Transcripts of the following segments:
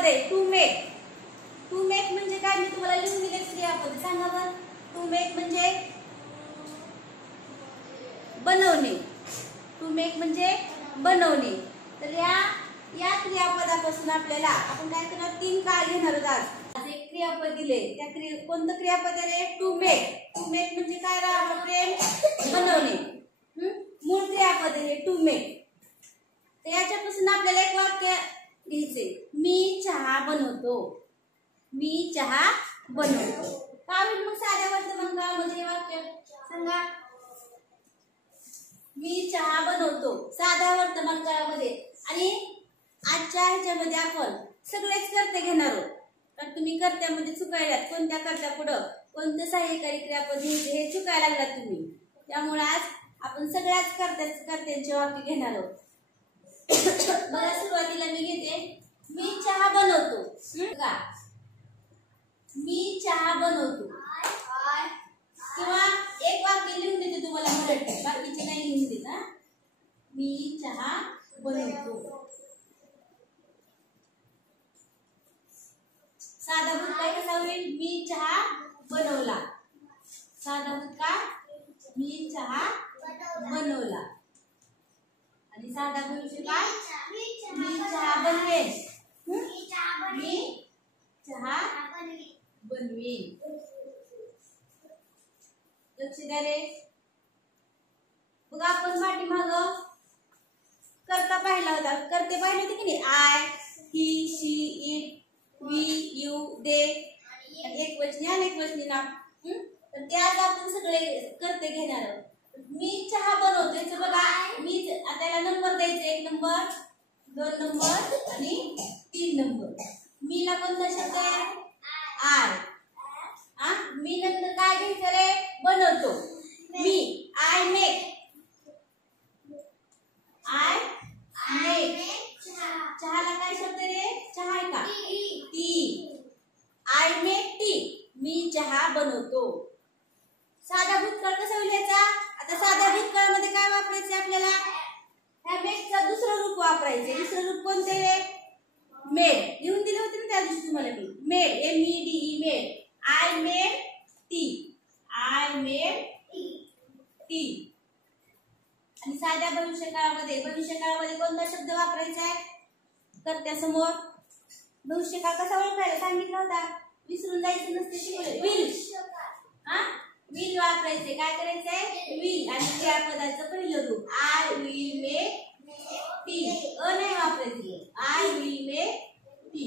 क्रियापद आहे to make. To make म्हणजे काय मी तुम्हाला लिहून दिले क्रियापद सांगा बरं. टू मेक म्हणजे बनवणे. टू मेक म्हणजे बनवणे. तर या क्रियापदापासून आपल्याला आपण काय करणार तीन काळ घेणार आहोत. आज एक क्रियापद दिले त्या कोणतं क्रियापद आहे टू मेक. टू मेक म्हणजे काय राहा फ्रेंड बनवणे. मूळ क्रियापद आहे टू मेक. तर याच्यापासून आपल्याला एक वाक्य लिहायचे मी चहा बनवतो. मी चहा बनवतो. काय होईल मग साध्या वर्तमान काळामध्ये वाक्य सांगा. मी चहा बनवतो साध्या वर्तमान काळामध्ये. आणि आजच्या ह्याच्यामध्ये आपण सगळेच कर्ते घेणार आहोत. तर तुम्ही कर्त्यामध्ये चुकायलात कोणत्या कर्त्या पुढं कोणतं सहाय्यकारी क्रियापद हे चुकायला लागलात तुम्ही. त्यामुळे आज आपण सगळ्याच कर्त्यांचे वाक्य घेणार आहोत. बघा सुरुवातीला मी घेते मी चहा बनवतो. मी चहा बनवतो किंवा एक वाक्य लिहून देते तुम्हाला मराठी बाकीचे नाही लिहून देत. मी चहा बनवतो. साधा भूतकाळ कसा होईल मी चहा बनवला. साधा भूतकाळ मी चहा बनवला. आणि साधा भविष्य काय मी चहा बनवेन. मी चहा बनवेन. लक्ष द्या रे. बघा आपण पाठीमाग कर्ता पाहिला होता. कर्ते पाहिले होते की नाही I he she it we you they एकवचनी अनेकवचनी नाम. तर ते आज आपण सगळे कर्ते घेणार आहोत. मी चहा बनवते. बघा मी त्याला नंबर द्यायचे 1 नंबर 2 नंबर आणि 3 नंबर. मी ला कोणता शब्द आहे आय. मी नंतर काय घ्यायचं रे बनवतो. मी आय मेक. आय मेक चहाला काय शब्द रे चहा आहे का टी. आय मेक टी मी चहा बनवतो. साधा भूतकाळ कसा होईल याचा. आता साध्या भूतकाळामध्ये काय वापरायचे आपल्याला ह्या मेकचं दुसरं रूप वापरायचे. दुसरं रूप कोणते रे मेड. लिहून दिले होते ना त्या दिवशी तुम्हाला मी made MEDE made. I made tea. I made tea. आणि साध्या भविष्यकाळामध्ये कोणता शब्द वापरायचा आहे कर्त्यासमोर. भविष्यकाळ कसा ओळखायला सांगितला होता विसरून जायचं नसते शिकवले. विल विल वापरायचे. काय करायचंय विल. आणि क्रियापदाचं पहिलं रूप आय विल मेक टी. नाही वापरायचे आय विल मेक टी.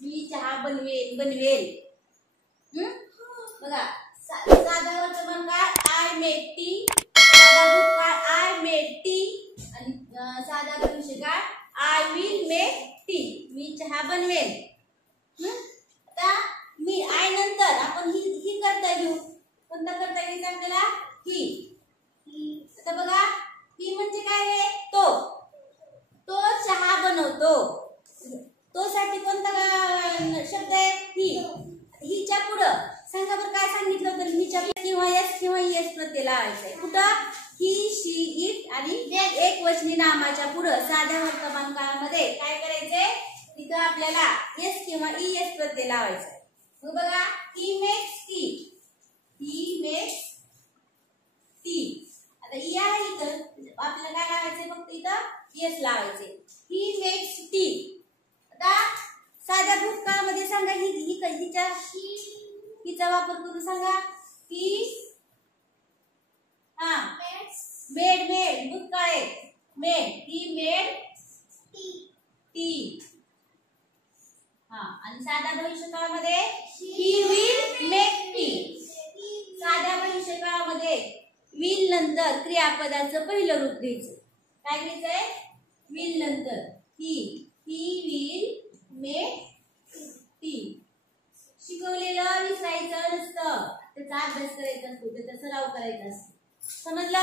मी चहा बनवेल. बघा साधा वर्तमान काळ आय मेक टी. साधा भूतकाळ आय मेक टी. आणि साधा भविष्यकाळ आय विल मेक टी. मी चहा बनवेल. आता मी आय नंतर आपण ही कर्ता घेऊ. कोणता कर्ता घ्यायचा आपल्याला ही. आता बघा ही म्हणजे काय आहे तो चहा बनवतो. तो साठी कोणता शब्द आहे ही. हिच्या पुढं सांगा बरं काय सांगितलं होतं हिच्या किंवा एस प्रत्यय लावायचंय. कुठं ही शी इट आणि एकवचनी नामाच्या पुढं साध्या वर्तमान काळामध्ये काय करायचंय तिथं आपल्याला एस किंवा ES प्रत्यय लावायचा. मग बघा ही makes tea. He makes T. आता ई आहे इथं आपल्याला काय लावायचंय फक्त इथं एस लावायचे. ही मेक्स टी. आता साध्या भूतकाळामध्ये सांगा हिचा वापर करून सांगा ही मेड भूतकाळ मेड. He made tea. आणि साध्या भविष्यकाळामध्ये ही विल मेक टी. साध्या भविष्यकाळामध्ये विल नंतर क्रियापदाचं पहिलं रूप घ्यायचं. काय घ्यायचंय विल नंतर ही विल मेक टी. शिकवलेलं विसरायचं नसतं. त्याचा अभ्यास करायचा असतो. त्याचा सराव करायचा असतो. समजलं.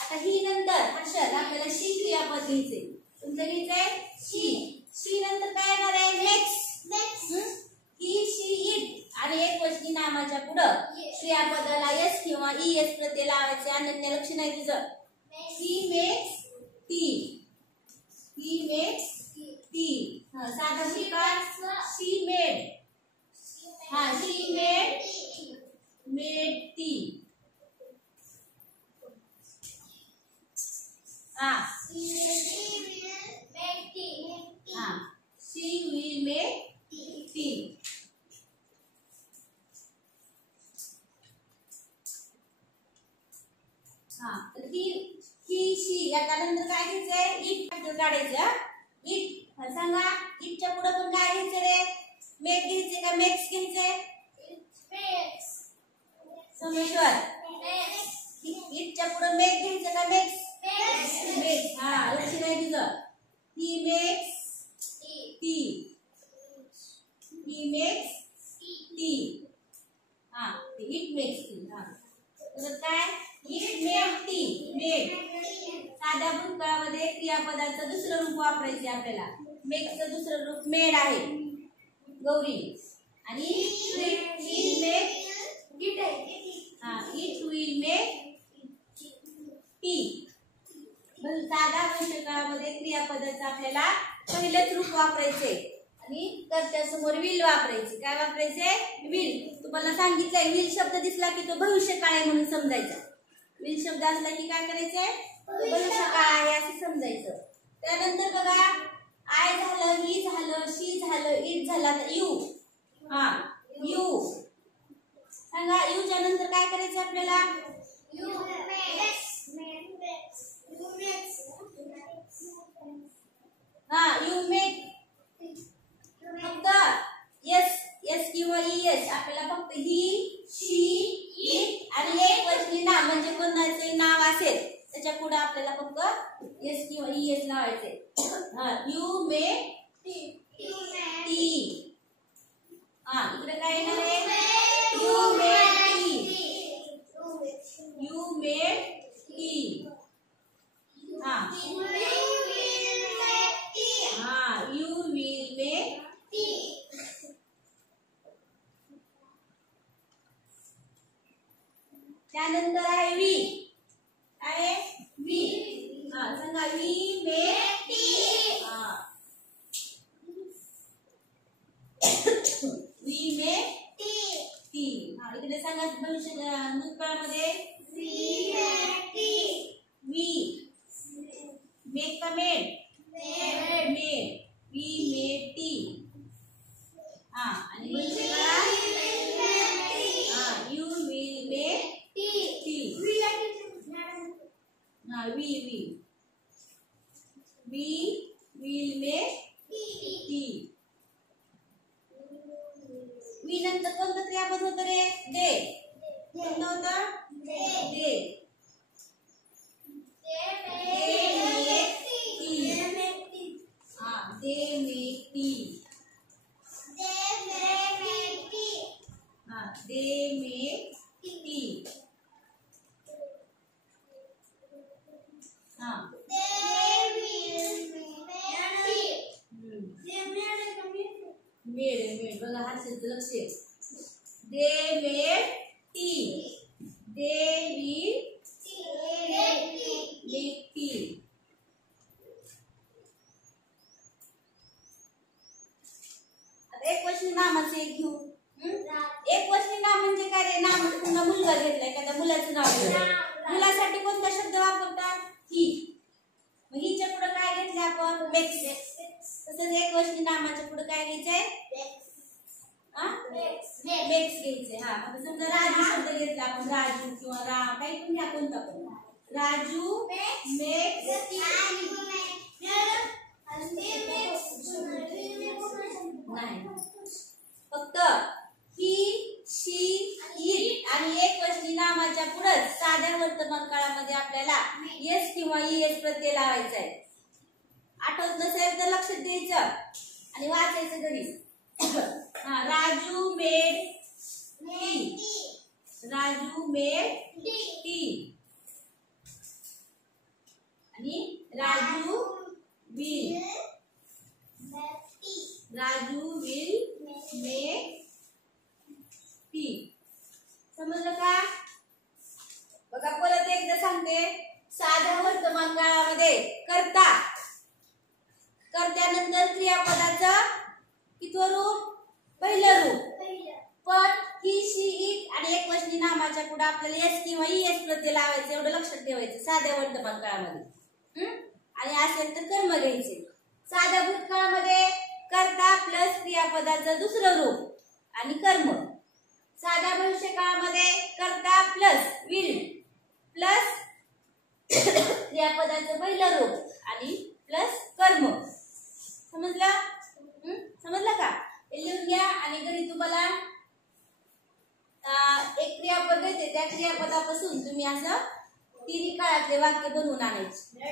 आता ही नंतर अक्षर आपल्याला शी क्रियापद घ्यायचे. तुमचं घ्यायचंय शी नंतर काय येणार आहे नेक्स्ट. ही शी इट आणि एकवचनी नामाच्या पुढं क्रियापदाला एस किंवा ES प्रत्यय लावायचे. अनन्य लक्षण आहे तुझं. He makes tea. He makes tea. साधा भूतकाळ she made. She made tea. She will make tea. तर ही शी याच्यानंतर काय घ्यायचंय? इट फॅक्टर काढायचं. इट सांगा, इटच्या पुढे पण काय घ्यायचं रे? मेक घ्यायचे का मेक्स घ्यायचे? सोमेश्वर, इटच्या पुढे मेक घ्यायचं का मेक्स? मेक्स. लक्ष नाही तुझं. He makes tea. He makes T. It makes T. तर काय? It made tea. मेड. साध्या भूतकाळामध्ये क्रियापदाचं दुसरं रूप वापरायचे आपल्याला. मेकचं दुसरं रूप मेड आहे, गौरी. आणि इट विल मेक टी. साधा भूतकाळामध्ये क्रियापदाचं आपल्याला पहिलंच रूप वापरायचे आणि कर्त्यासमोर विल वापरायचे. काय वापरायचे? विल. तुम्हाला सांगितलंय विल शब्द दिसला की तो भविष्यकाळ आहे म्हणून समजायचा. विल शब्द असला की काय करायचंय? भविष्यकाळ आहे असं समजायचं. त्यानंतर बघा, आय झालं, ही झालं, शी झालं, इट झाला. तर यू. यू सांगा, यूच्या नंतर काय करायचं आपल्याला? You make. फक्त यस यस किंवा इएस आपल्याला फक्त ही, शी, इट आणि एक वचनी नाम म्हणजे कोणाचे नाव असेल त्याच्या पुढे आपल्याला फक्त यस किंवा इएस लावायचे. You make tea. इकडे काय येणार आहे? You made tea. You made tea. You will make tea. त्यानंतर आहे वी. आहे वी. सांगा, we make tea. We make tea. इकडे सांगा भूतकाळामध्ये वी मेक का made? Made. We made tea. आणि भविष्यकाळात you will make tea. We will make tea. We नंतर कोणतं क्रियापद होतं रे? दे. कोणतं होतं? दे. मेड बघा हास्याचं लक्ष. They made tea. They will make T. एक वचनी नामाचं एक घेऊ. एक वचनी नाम म्हणजे काय रे? नाम पुन्हा मुलगा घेतलाय, एखाद्या मुलाचं नाव घेतलंय. मुलासाठी कोणता शब्द वापरतात? ही. मग हिच्या पुढे काय घेतले आपण? मेक्स. तसंच एक वचनी नामाच्या पुढे काय घ्यायचंय? मेक्स घ्यायचंय. मग समजा राजू शब्द घेतला आपण, राजू किंवा राम काही पण घ्या, कोणता पण. राजू मेक्स नाही, फक्त ही, शी, इट आणि एक वचनी नामाच्या पुढे साध्या वर्तमान काळामध्ये आपल्याला येस किंवा इएस प्रत्यय लावायचा आहे. आठवत नसेल तर लक्षात द्यायचं आणि वाचायचं घरी. Raju made tea. Raju made tea. आणि राजू विल मेक टी. समजलं का? बघा परत एकदा सांगते. साध्या वर्तमान काळामध्ये कर्त्यानंतर क्रियापदाचं पहिलं रूप. पण ही, शी, इट आणि एकवचनी नामाच्या पुढे आपल्याला एस किंवा ईएस प्रत्यय लावायचं, एवढं लक्षात ठेवायचं साध्या वर्तमान काळामध्ये. आणि असेल तर कर्म घ्यायचे. साध्या भूतकाळामध्ये कर्ता प्लस क्रियापदाचं दुसरं रूप आणि कर्म. साध्या भविष्य काळामध्ये कर्ता प्लस विल प्लस क्रियापदाचं पहिलं रूप आणि प्लस कर्म. समजलं? समजलं का? लिहून घ्या. आणि घरी तुम्हाला एक क्रियापद देते, त्या क्रियापदापासून तुम्ही असं तिन्ही काळातले वाक्य बनवून आणायचे.